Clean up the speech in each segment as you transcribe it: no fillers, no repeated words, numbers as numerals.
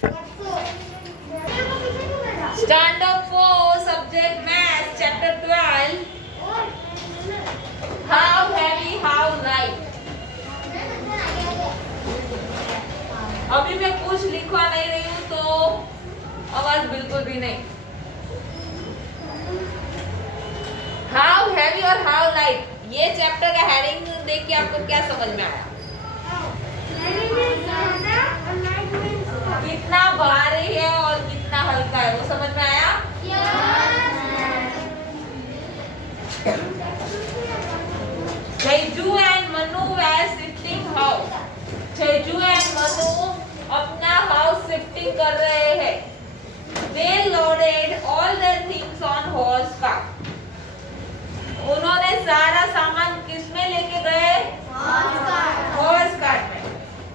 Standard 4, subject math, chapter 12. How heavy, how light. अभी मैं कुछ लिखवा नहीं रही हूँ तो आवाज बिल्कुल भी नहीं. How heavy और how light, ये चैप्टर का हेडिंग देख के आपको क्या समझ में आया? कितना भारी है और कितना हल्का है वो समझ में आया? Jeju and Manu were shifting house. Jeju and Manu अपना हाउस शिफ्टिंग कर रहे हैं. They loaded all their things on horse cart. उन्होंने सारा सामान किसमें लेके गए? Horse cart में.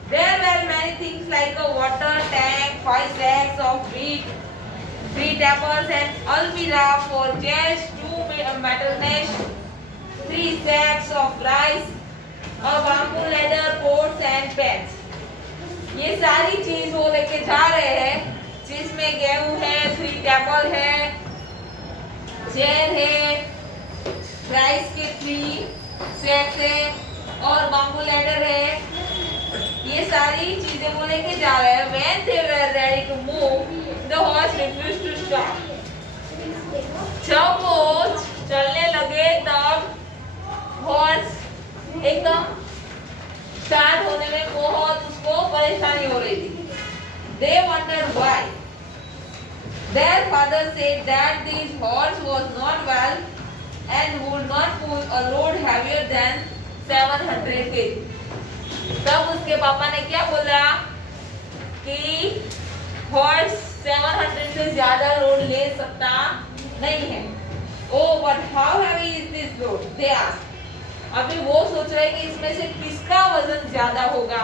There were many things like a water tank, 5 sacks of wheat, 3 tappers, and almirah for chairs, 2 metal mesh, 3 sacks of rice, a bamboo ladder, pots and pans. ये सारी चीज वो लेके जा रहे हैं जिसमें गेहूं है, 3 टैपल है, चेयर है, राइस के 3 सैक्स है और बाम्बू लैडर है. ये सारी चीजें वो लेके जा रहे हैं. When they were ready to move, the horse refused to stop. जब वो चलने लगे तब हॉर्स एकदम स्टार्ट होने में बहुत उसको परेशानी हो रही थी. They wondered why. Their father said that this horse was not well and would not pull a load heavier than 700 kg. तब उसके पापा ने क्या बोला कि हॉर्स 700 से ज्यादा लोड ले सकता नहीं है. Oh, but how heavy is this load? They asked. अभी वो सोच रहे कि इसमें से किसका वजन ज्यादा होगा.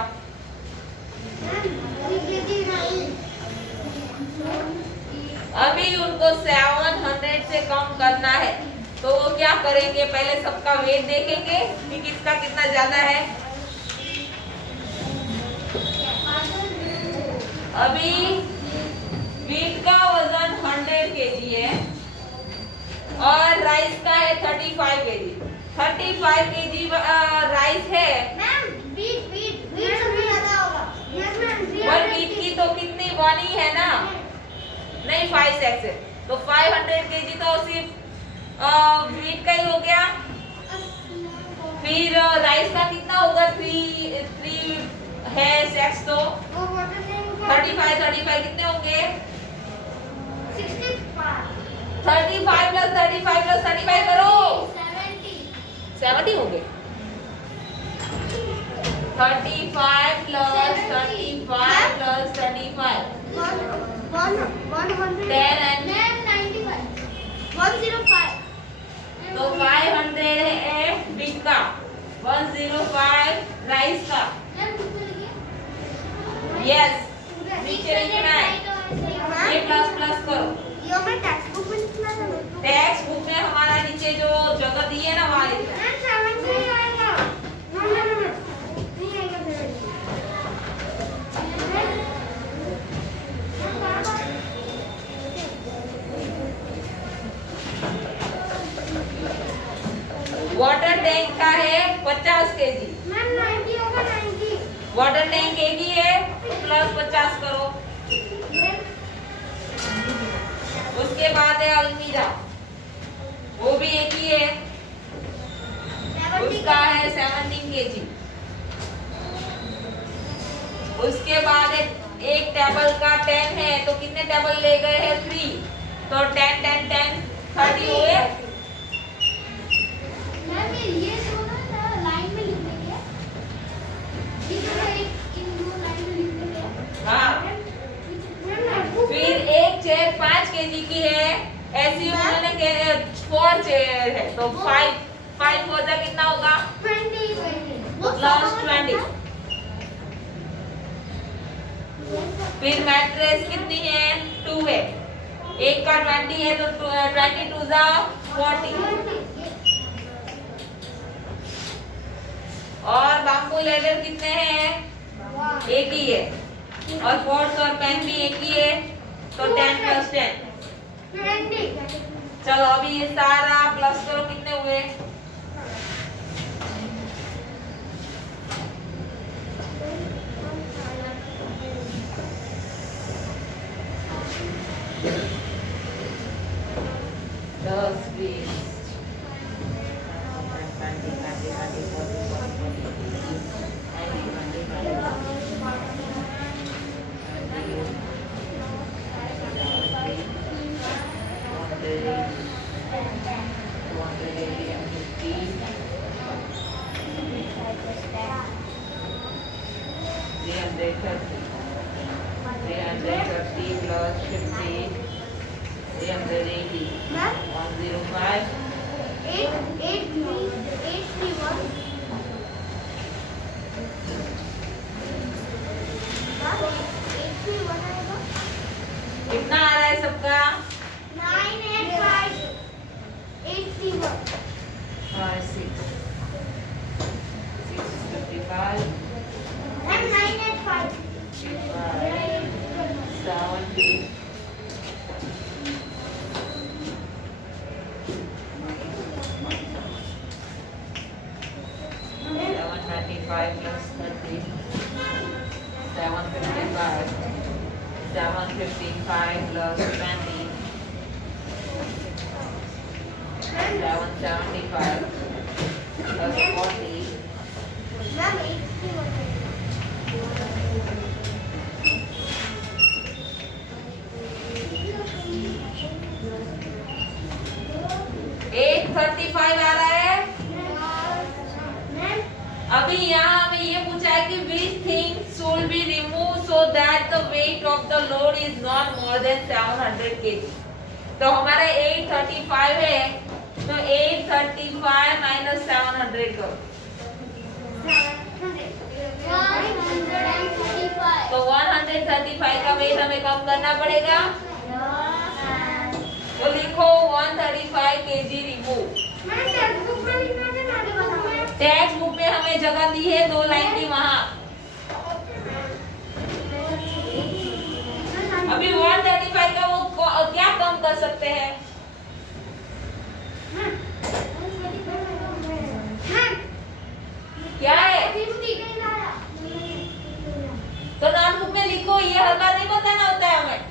अभी उनको 700 से कम करना है तो वो क्या करेंगे? पहले सबका वेट देखेंगे कि किसका कितना ज्यादा है. अभी वीट का वजन 100 kg है और राइस का है 35 kg. 35 kg राइस है. पर वीट की तो कितनी बनी है ना? नहीं, 5 सैक्स है तो 500 kg तो सिर्फ वीट का ही हो गया. फिर राइस का कितना होगा? 3 है सैक्स तो 35 कितने होंगे? 35 प्लस 35 करो. 70 होंगे. 35 प्लस 35 प्लस 35 10 and 105. तो 500 है वीट का, 105 राइस का. यस, नीचे लिखना है. ये प्लस करो. टेक्स्ट बुक में हमारा नीचे जो जगह दी है ना वहाँ लिखना है. वाटर टैंक का है 50 kg. वाटर टैंक एक ही है, प्लस 50 करो. उसके बाद है अलमीरा, वो भी एक ही है, उसका है 17 kg. उसके बाद एक टेबल का 10 है तो कितने टेबल ले गए हैं? 3. तो 10 10 10 30 हुए. ये जो ना लाइन में लिखने के ये जो एक इन दो लाइन में लिखने के. हाँ. फिर एक चेयर 5 kg की है, ऐसी उन्होंने 4 चेयर है तो 5 हो जाए कितना होगा? 20 प्लस 20. फिर मैट्रेस कितनी है? 2 है. एक का 20 है तो 22 जा 40. और बाम्बू लेडर कितने हैं? एक ही है. और पोर्ट्स और पेन भी एक ही है, तो 10 प्लस 10। 20। चलो अभी ये सारा प्लस करो, कितने हुए? दस, 20, 330 plus 50, 380, 105, 831। कितना आ रहा है सबका? 985 831। 5, 6, 655, 985 70, 725 plus 30, 755, 755 plus 20, 775 plus 40, मैम 81। 835 आ रहा है। अभी यहाँ हमें ये पूछा है कि which things should be removed so that the weight of the load is not more than 700 kg। तो हमारा 835 है, तो 835 minus 700 करो, तो 135 का वेट हमें कम करना पड़ेगा, तो लिखो 135 kg रिमूव। टेक्स्ट बुक में हमें जगह दी है 2 लाइन की वहां। अभी 135 का वो क्या कम कर सकते हैं? क्या है? तो नोटबुक में लिखो, ये हर बार नहीं बताना होता है हमें।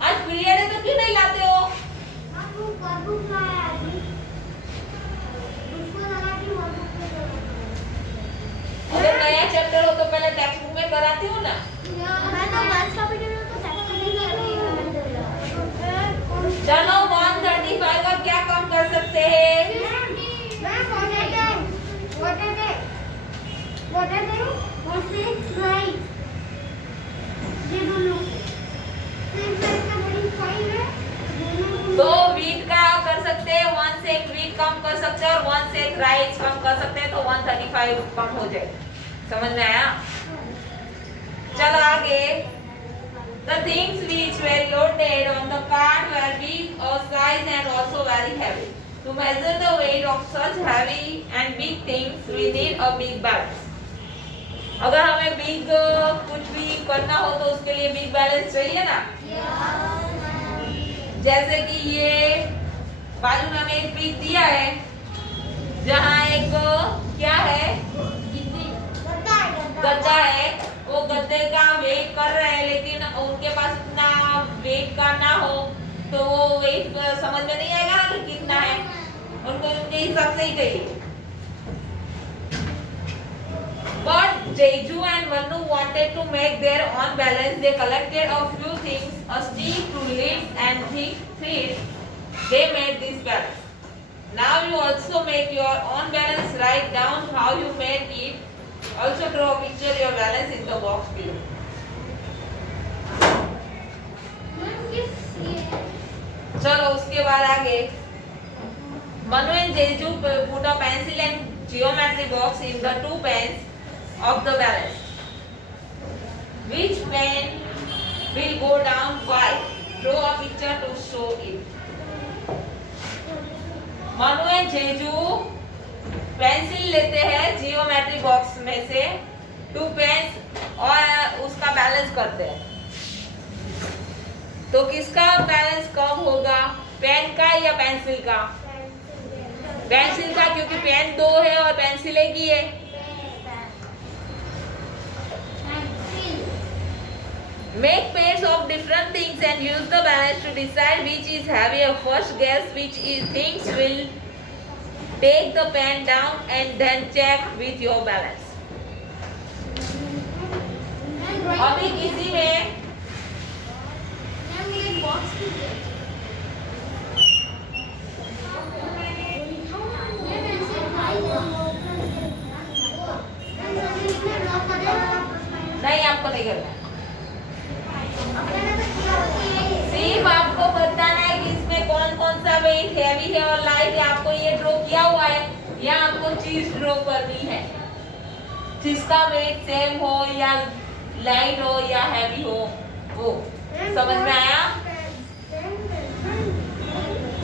आज पीरियड है तो क्यों नहीं लाते हो? अगर नया चैप्टर हो तो पहले टेक्स्ट बुक में कराती हूँ ना। चलो 135 का क्या कम कर सकते हैं? तो वीट का कर सकते हैं, 1 से 1 वीट कम कर सकते हैं और 1 से 1 राइस कम कर सकते हैं, तो 135 कम हो जाए। समझ में आया? चलो आगे। The things which were loaded on the cart were big of size and also very heavy. To measure the weight of such heavy and big things, we need a big balance. अगर हमें big कुछ भी करना हो तो उसके लिए big balance चाहिए ना। जैसे कि ये बाजू में हमें एक बिग दिया है, जहाँ एक क्या है, गद्दा है, वो गद्दे का वेट कर रहे हैं, लेकिन उनके पास इतना वेट का ना हो तो वो वेट समझ में नहीं आएगा ना कि कितना है, उनको उनके हिसाब से ही चाहिए। But Jeju and Manu wanted to make their own balance. They collected a few things, a stick to lift and thick thread. They made this balance. Now you also make your own balance. Write down how you made it. Also draw a picture your balance in the box below. चलो उसके बाद आगे Manu and Jeju put a pencil and geometry box in the 2 pens of the balance. Which pen will go down? Why? Draw a picture to show it. Manu and Jeju pencil लेते हैं geometry box में से 2 pens और उसका balance करते हैं। तो किसका बैलेंस कम होगा, पेन का या पेंसिल का? पेंसिल का, क्योंकि पेन 2 है और पेंसिल 1 ही है। Make pairs of different things and use the balance to decide which is heavier. First guess which things will take the pen down and then check with your balance. अभी किसी में नहीं, आपको नहीं करना, सिर्फ आपको बताना है कि इसमें कौन कौन सा वेट हैवी है और लाइट है। आपको ये ड्रॉ किया हुआ है, या आपको चीज ड्रॉ करनी है जिसका वेट सेम हो या लाइट हो या हैवी हो, वो समझ में आया?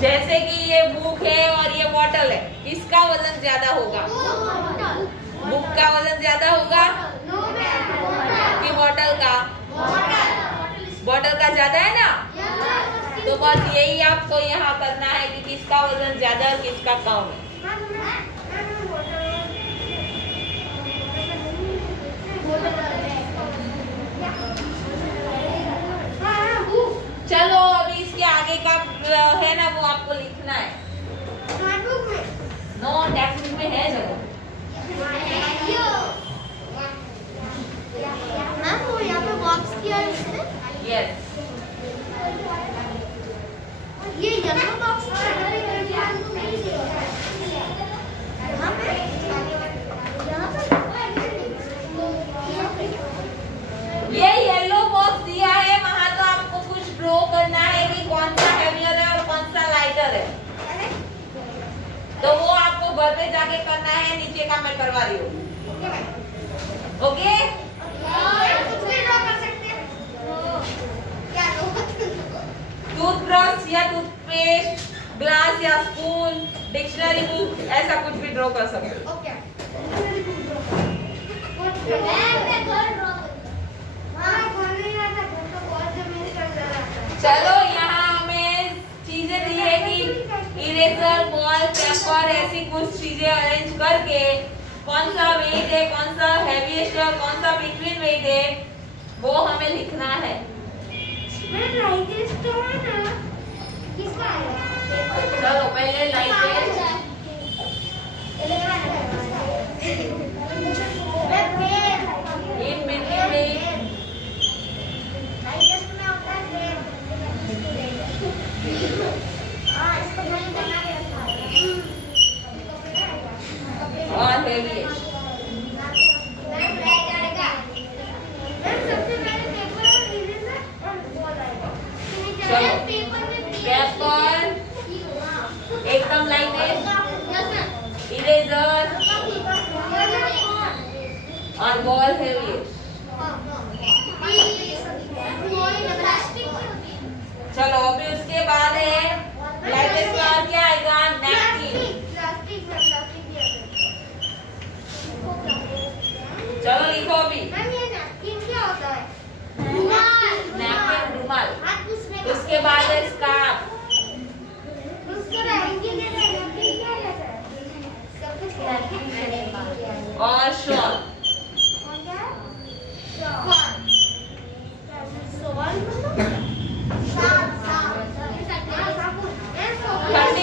जैसे कि ये बुक है और ये बॉटल है, किसका वजन ज्यादा होगा? बुक का वजन ज्यादा होगा कि बॉटल का? बॉटल का ज्यादा है ना। तो बस यही आपको यहाँ करना है कि किसका वजन ज्यादा और किसका कम है। चलो अभी इसके आगे का है ना, वो आपको लिखना है। नो, टेक्स्ट में है जगह। यस, ये येलो बॉक्स ये येलो बॉक्स दिया है वहां, तो आपको कुछ ड्रॉ करना है कि कौन सा हैवियर है और कौन सा लाइटर है। तो वो आपको घर पे जाके करना है, नीचे का मैं करवा रही हूँ। ओके, टूथब्रश या टूथपेस्ट, ग्लास या स्पून, डिक्शनरी बुक, ऐसा कुछ भी ड्रॉ कर सकते हो। चलो यहाँ हमें चीजें दी है कि इरेजर, बॉल, पेपर, ऐसी कुछ चीजें अरेंज करके कौन सा वेट है, कौन सा हैवीएस्ट है, कौन सा बिटवीन वेट है, वो हमें लिखना है। चलो पहले लाइट इन बिटवीन वेट, और हैवीएस्ट। चलो पेपर एकदम लाइट, इरेजर और बॉल हैवीएस्ट। चलो अभी उसके बाद है लाइटेस्ट का और क्या आएगा? नैपकिन। चलो लिखो अभी। नैपकिन, रुमाल। उसके बाद है स्कार्फ और शॉल। ठंडी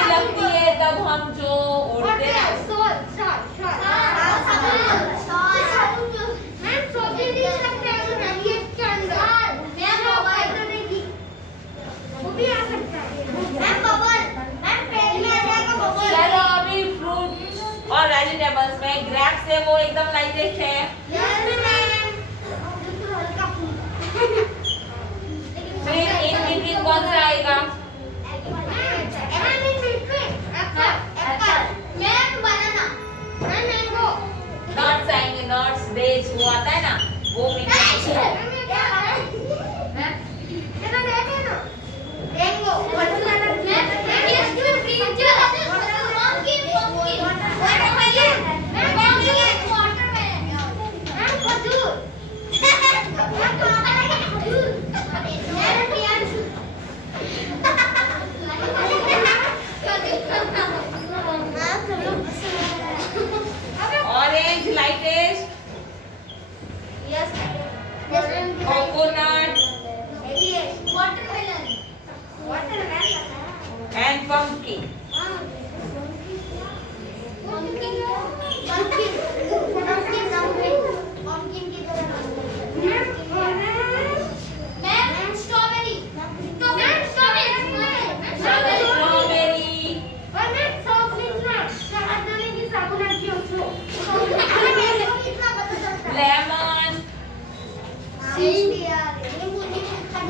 और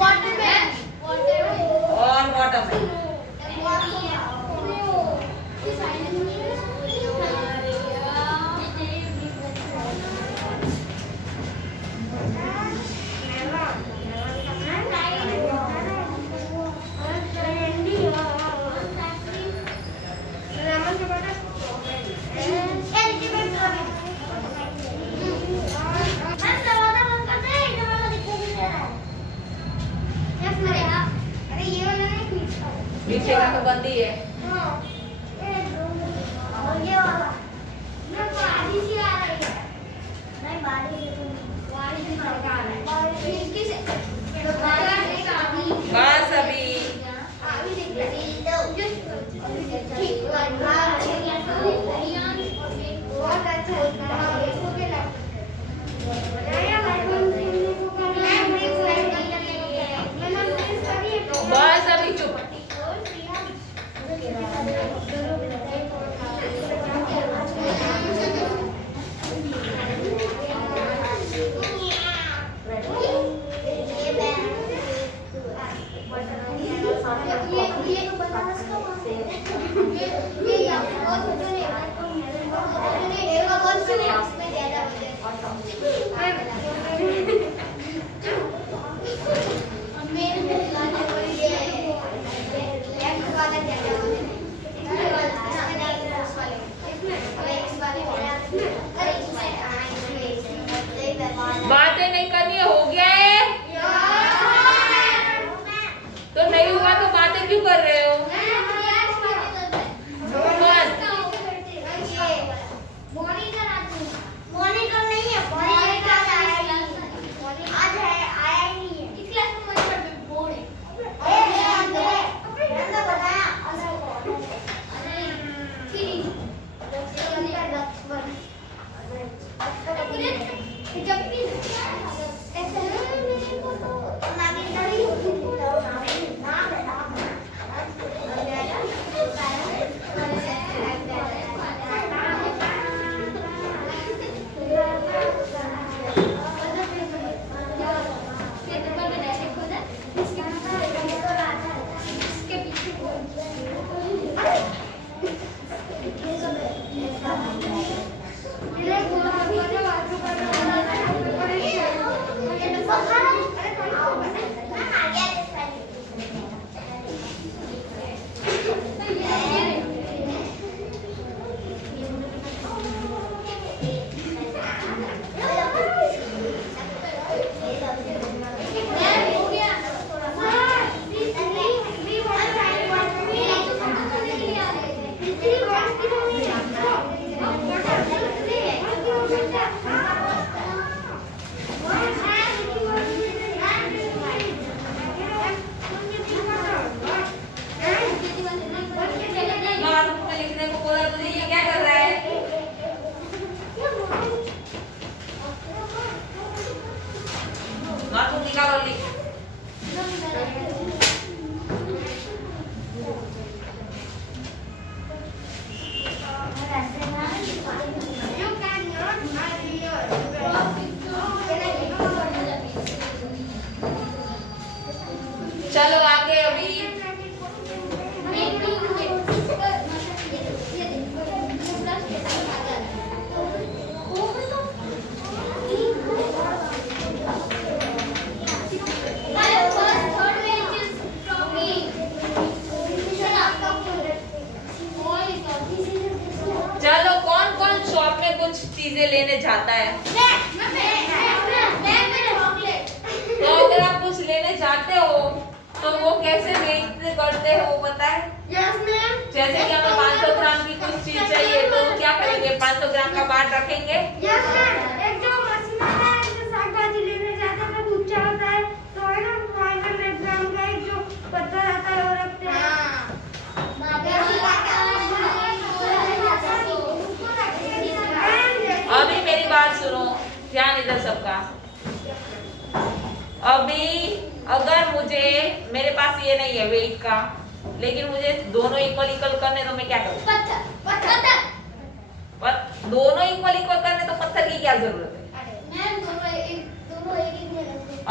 वाटरमेलन। पीछे का तो बंद ही है। बस अभी बस अभी चुप। बातें नहीं करनी है, हो गया है तो नहीं हुआ तो बातें क्यों कर रहे हो? मॉनिटर नहीं है, मॉनिटर आज है, आया ही नहीं है। इस क्लास में मॉनिटर पे बोर्ड है। अंदर बताया जब भी ऐसे चलो आगे अभी चलो कौन कौन शॉप में कुछ चीजें लेने जाता है? तो अगर आप कुछ लेने जाते हो तो वो कैसे वेट करते हो पता है? जैसे कि हमें 500 ग्राम की कुछ चीज चाहिए तो क्या करेंगे? 500 ग्राम का बाट रखेंगे। एक जो मशीन है जो शाकभाजी लेने जाता है वो ऊंचा होता है तो है ना 500 ग्राम का एक जो पत्थर आता है वो रखते हैं। अभी मेरी बात सुनो, ध्यान इधर सबका। अभी अगर मुझे मेरे पास ये नहीं है वेट का, लेकिन मुझे दोनों इक्वल करने तो मैं क्या करूँ? दोनों इक्वल करने तो पत्थर की क्या जरूरत है?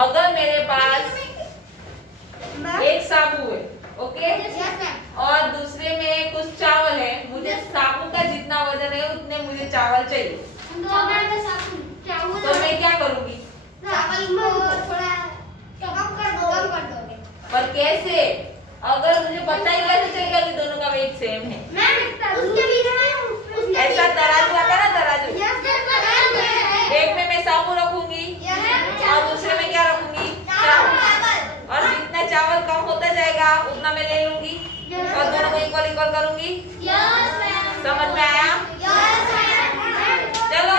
अगर मेरे पास तो मैं चावल तो मैं क्या करूंगी? चावल को थोड़ा कम कर दोगे। पर कैसे? अगर मुझे पता ही कैसे चलेगा कि दोनों का वेट सेम है? मैम उसके बीच में ऐसा तराजू आता है ना, तराजू। यस एक में मैं साबुन रखूंगी और दूसरे में क्या रखूंगी? चावल। और जितना चावल कम होता जाएगा उतना मैं ले लूंगी और दोनों को इक्वल इक्वल करूंगी। समझ में आया? चलो,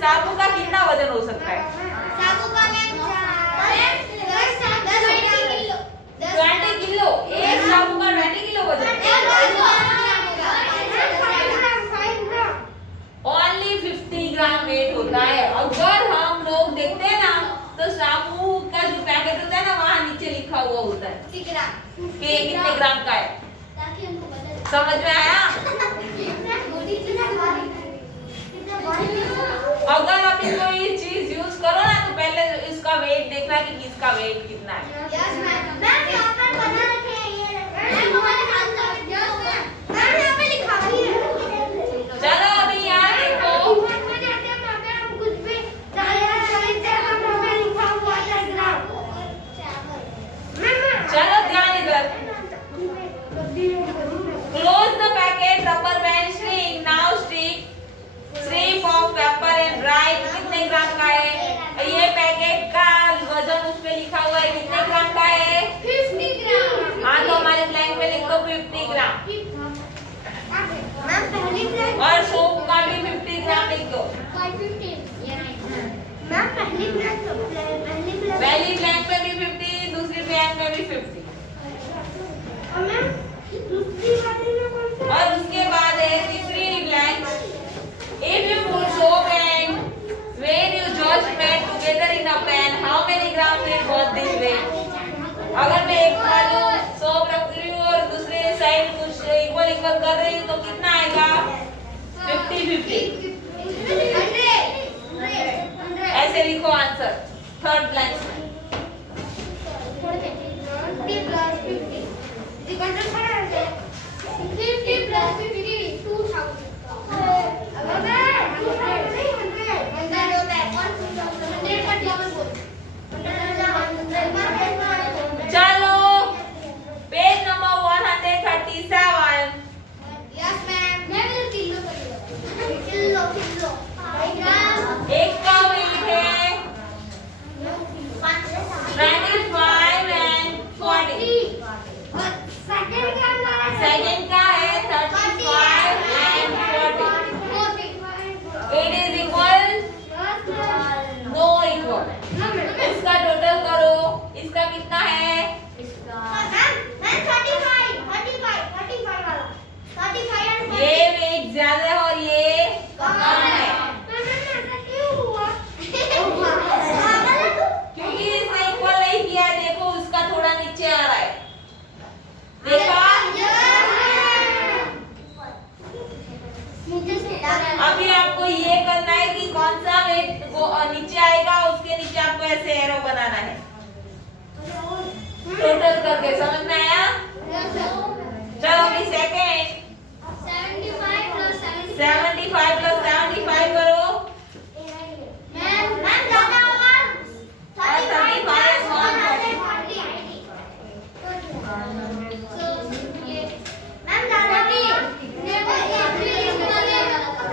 साबुन का कितना वजन हो सकता है? 20 किलो। एक साबुन का 20 किलो वजन। ओनली 50 ग्राम वेट होता है। अगर हम लोग देखते हैं ना तो साबुन का जो पैकेट होता है ना वहाँ नीचे लिखा हुआ होता है कि कितने ग्राम का है। समझ में आया? अगर आप इसको ये चीज यूज करो ना तो पहले इसका वेट देखना कि किसका वेट कितना है। चलो अभी यहाँ देखो। चलो ध्यान इधर। Close the packet, rubber band string. Now stick strip of paper and write कितने ग्राम का है। ये पैकेट का वजन उस पे लिखा हुआ है कितने ग्राम का है? 50 ग्राम। हाँ तो हमारे ब्लैंक में लिख दो 50 ग्राम। मैम पहली प्लेट और सोप का भी 50 ग्राम लिख दो। 515 मैम पहली ब्लैंक में भी 50, दूसरी ब्लैंक में भी 50। और मैम दूसरी वाली में कौन सा? और उसके बाद है तीसरी blank. If you put soap and when you just made together in a pan, how many grams will both this weigh? अगर मैं एक बाजू सोप रख रही हूँ और दूसरे साइड कुछ इक्वल इक्वल कर रही हूँ तो कितना आएगा? 50-50। ऐसे लिखो आंसर थर्ड ब्लैंक में। 50 plus 50 is equal to 50 plus 50 2000 चलो पेज नंबर 137। Yes ma'am मैं भी किलो एक का वेट है 25 and 40। और सेकंड क्या है? सेकंड का है 35 and 40। It is equal? No equal। इसका टोटल करो। इसका कितना है? ये वेट ज्यादा है और ये कम है क्योंकि इसने इक्वल नहीं किया है। देखो उसका थोड़ा नीचे आ रहा है। देखा? अभी आपको ये करना है कि कौन सा वेट नीचे आएगा उसके नीचे आपको ऐसे एरो बनाना है टोटल करके। समझ में आया? चलो अभी सेकंड 75 plus 75 करो।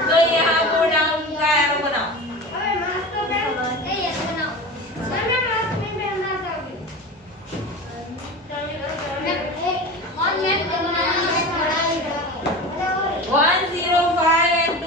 तो यहाँ गो डाउन का एरो बनाओ। और मैं 105 and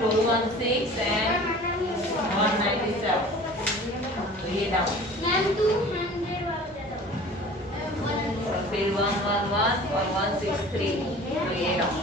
416 and 197. तो ये डाउन और फिर 111 और 163 तो ये डाउन